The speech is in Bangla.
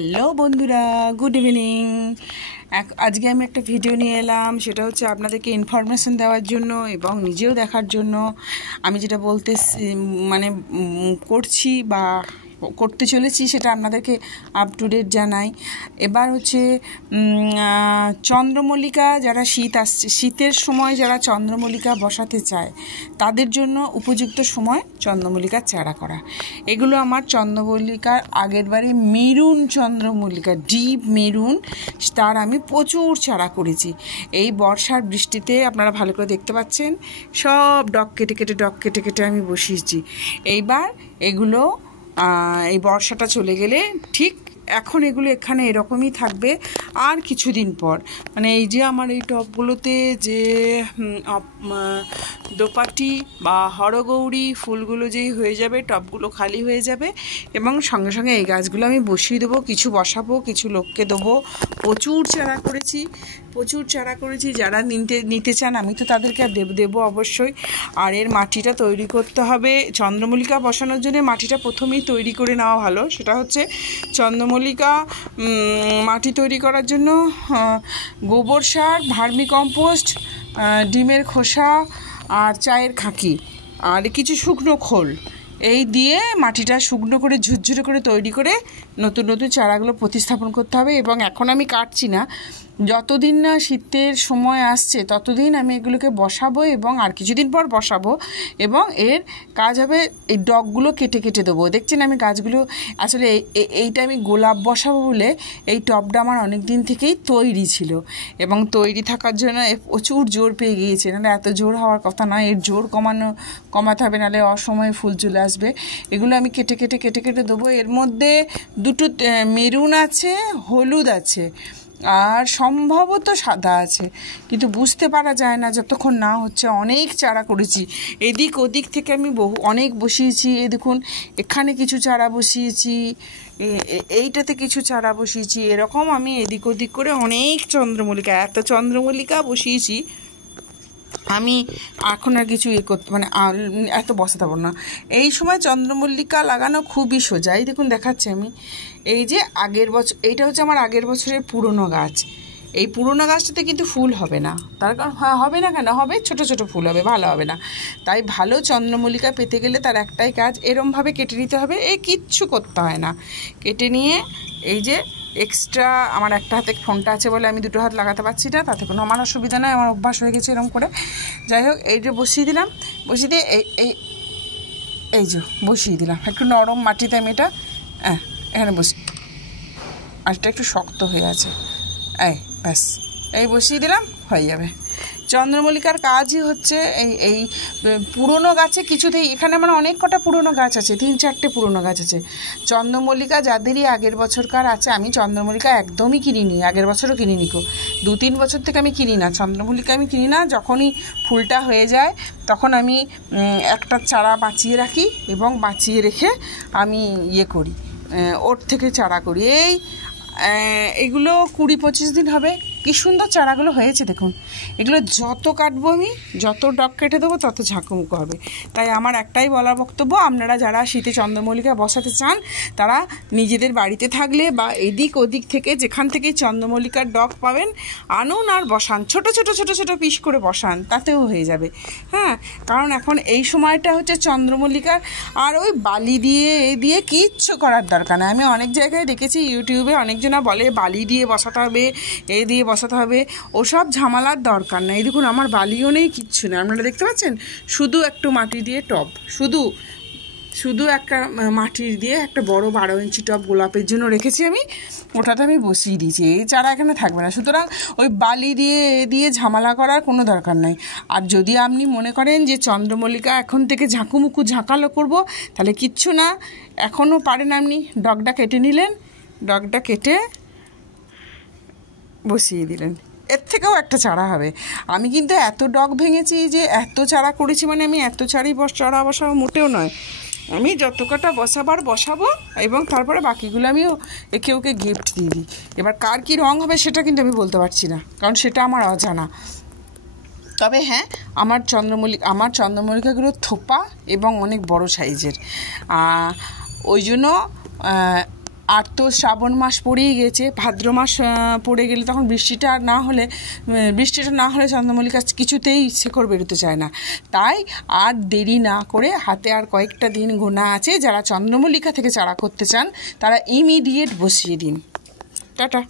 হ্যালো বন্ধুরা, গুড ইভিনিং। আজকে আমি একটা ভিডিও নিয়ে এলাম, সেটা হচ্ছে আপনাদেরকে ইনফরমেশন দেওয়ার জন্য এবং নিজেও দেখার জন্য। আমি যেটা বলতে করছি বা করতে চলেছি সেটা আপনাদেরকে আপ টু ডেট জানাই। এবার হচ্ছে চন্দ্রমল্লিকা, যারা শীত আসছে, শীতের সময় যারা চন্দ্রমল্লিকা বসাতে চায় তাদের জন্য উপযুক্ত সময় চন্দ্রমল্লিকার চারা করা। এগুলো আমার চন্দ্রমল্লিকার আগের বারে মেরুন চন্দ্রমল্লিকা, ডিপ মেরুন, তার আমি প্রচুর চারা করেছি। এই বর্ষার বৃষ্টিতে আপনারা ভালো করে দেখতে পাচ্ছেন, সব ডগ কেটে কেটে আমি বসিয়েছি। এইবার এগুলো এই বর্ষাটা চলে গেলে ঠিক এখন এগুলো এখানে এরকমই থাকবে। আর কিছুদিন পর এই যে আমার এই টবগুলোতে যে দোপাটি বা হরগৌরী ফুলগুলো যেই হয়ে যাবে, টবগুলো খালি হয়ে যাবে এবং সঙ্গে সঙ্গে এই গাছগুলো আমি বসিয়ে দেবো। কিছু বসাবো, কিছু লোককে দেবো। প্রচুর চারা করেছি। যারা নিতে চান আমি তো তাদেরকে দেবো অবশ্যই। আর এর মাটিটা তৈরি করতে হবে। চন্দ্রমল্লিকা বসানোর জন্য মাটিটা প্রথমেই তৈরি করে নেওয়া ভালো। সেটা হচ্ছে চন্দ্রমল্লিকা মাটি তৈরি করার জন্য গোবর সার, ভার্মি কম্পোস্ট, ডিমের খোসা আর চায়ের খাঁকি আর কিছু শুকনো খোল, এই দিয়ে মাটিটা শুকনো করে ঝুরঝুরে করে তৈরি করে নতুন নতুন চারাগুলো প্রতিস্থাপন করতে হবে। এবং এখন আমি কাটছি না, যতদিন না শীতের সময় আসছে ততদিন আমি এগুলোকে বসাবো এবং আর কিছুদিন পর বসাবো। এবং এর কাজ হবে এই ডগগুলো কেটে দেবো। দেখছেন আমি গাছগুলো, আসলে এইটা আমি গোলাপ বসাবো বলে এই টবটা আমার অনেক দিন থেকেই তৈরি ছিল এবং তৈরি থাকার জন্য প্রচুর জোর পেয়ে গিয়েছে। নাহলে এত জোর হওয়ার কথা নয়, এর জোর কমাতে হবে, নাহলে অসময়ে ফুল চলে আসবে। এগুলো আমি কেটে দেবো। এর মধ্যে দুটো মেরুন আছে, হলুদ আছে আর সম্ভবত সাদা আছে, কিন্তু বুঝতে পারা যায় না যতক্ষণ না হচ্ছে। অনেক চারা করেছি, এদিক ওদিক থেকে আমি অনেক বসিয়েছি। এই দেখুন, এখানে কিছু চারা বসিয়েছি, এইটাতে কিছু চারা বসিয়েছি। এরকম আমি এদিক ওদিক করে অনেক এত চন্দ্রমল্লিকা বসিয়েছি। আমি এখন আর কিছু করতে এত বসাতে পারবো না। এই সময় চন্দ্রমল্লিকা লাগানো খুবই সোজা। এই দেখুন দেখাচ্ছি আমি, এই যে আগের বছর, এইটা হচ্ছে আমার আগের বছরের পুরনো গাছ। এই পুরনো গাছটাতে কিন্তু ফুল হবে না, তার কারণ হবে না কেন, হবে ছোট ছোট ফুল হবে, ভালো হবে না। তাই ভালো চন্দ্রমল্লিকা পেতে গেলে তার একটাই কাজ, এরমভাবে কেটে নিতে হবে। কিচ্ছু করতে হয় না। কেটে নিয়ে এই যে এক্সট্রা, আমার একটা হাতে ফোনটা আছে বলে আমি দুটো হাত লাগাতে পারছি না, তাতে কোনো আমার অসুবিধা নয়, আমার অভ্যাস হয়ে গেছে এরকম করে। যাই হোক, এই যে বসিয়ে দিলাম, বসিয়ে দিয়ে এই যে বসিয়ে দিলাম একটু নরম মাটিতে। আমি এটা এখানে মাটিটা একটু শক্ত হয়ে আছে, ব্যাস এই বসিয়ে দিলাম, হয়ে যাবে। চন্দ্রমল্লিকার কাজই হচ্ছে এই পুরনো গাছে কিছুতেই, এখানে আমার অনেক কটা পুরনো গাছ আছে, 3-4টে পুরনো গাছ আছে। চন্দ্রমল্লিকা যাদেরই আগের বছরকার আছে, আমি চন্দ্রমল্লিকা একদমই কিনিনি, আগের বছরও কিনিনি, 2-3 বছর থেকে আমি কিনি না চন্দ্রমল্লিকা। আমি কিনি না, যখনই ফুলটা হয়ে যায় তখন আমি একটা চারা বাঁচিয়ে রাখি এবং বাঁচিয়ে রেখে আমি করি, ওর থেকে চারা করি। এগুলো 20-25 দিন হবে। কি সুন্দর চারাগুলো হয়েছে দেখুন। এগুলো যত কাটবো আমি, যত ডগ কেটে দেবো তত ঝাঁকুমুকু হবে। তাই আমার একটাই বলার বক্তব্য, আপনারা যারা শীতে চন্দ্রমল্লিকা বসাতে চান তারা নিজেদের বাড়িতে থাকলে বা এদিক ওদিক থেকে যেখান থেকে চন্দ্রমল্লিকার ডগ পাবেন আনুন আর বসান, ছোট ছোট পিস করে বসান, তাতেও হয়ে যাবে। কারণ এখন এই সময়টা হচ্ছে চন্দ্রমল্লিকার। আর ওই বালি দিয়ে কিচ্ছু করার দরকার নেই। আমি অনেক জায়গায় দেখেছি, ইউটিউবে অনেকজনা বলে বালি দিয়ে বসাতে হবে, দিয়ে বসাতে হবে, ওসব ঝামেলার দরকার নেই। দেখুন আমার বালিও নেই, কিচ্ছু নেই, আপনারা দেখতে পাচ্ছেন। শুধু একটু মাটি দিয়ে টব, শুধু একটা মাটির দিয়ে একটা বড় 12 ইঞ্চি টব গোলাপের জন্য রেখেছি আমি, ওটাতে আমি বসিয়ে দিয়েছি। এই চারা এখানে থাকবে না, সুতরাং ওই বালি দিয়ে ঝামেলা করার কোনো দরকার নেই। আর যদি আপনি মনে করেন যে চন্দ্রমল্লিকা এখন থেকে ঝাঁকালো করব, তাহলে কিচ্ছু না, এখনও পারেন আপনি। ডগটা কেটে নিলেন, ডগটা কেটে বসিয়ে দিলেন, এর থেকেও একটা চারা হবে। আমি কিন্তু এত ডগ ভেঙেছি যে এত চারা করেছি, আমি এত চারা বসাবো মোটেও নয়। আমি যত কটা বসাবো এবং তারপরে বাকিগুলো আমিও ওকে গিফট দিয়ে দিই। এবার কার কী রঙ হবে সেটা কিন্তু আমি বলতে পারছি না, কারণ সেটা আমার অজানা। তবে হ্যাঁ, আমার চন্দ্রমল্লিকাগুলো থোপা এবং অনেক বড় সাইজের, ওই জন্য আর তো শ্রাবণ মাস পড়েই গেছে, ভাদ্র মাস পড়ে গেলে তখন বৃষ্টিটা না হলে চন্দ্রমল্লিকা কিছুতেই শেকড় বেরোতে চায় না। তাই আর দেরি না করে, হাতে আর কয়েকটা দিন গোনা আছে, যারা চন্দ্রমল্লিকা থেকে চারা করতে চান তারা ইমিডিয়েট বসিয়ে দিন। টাটা।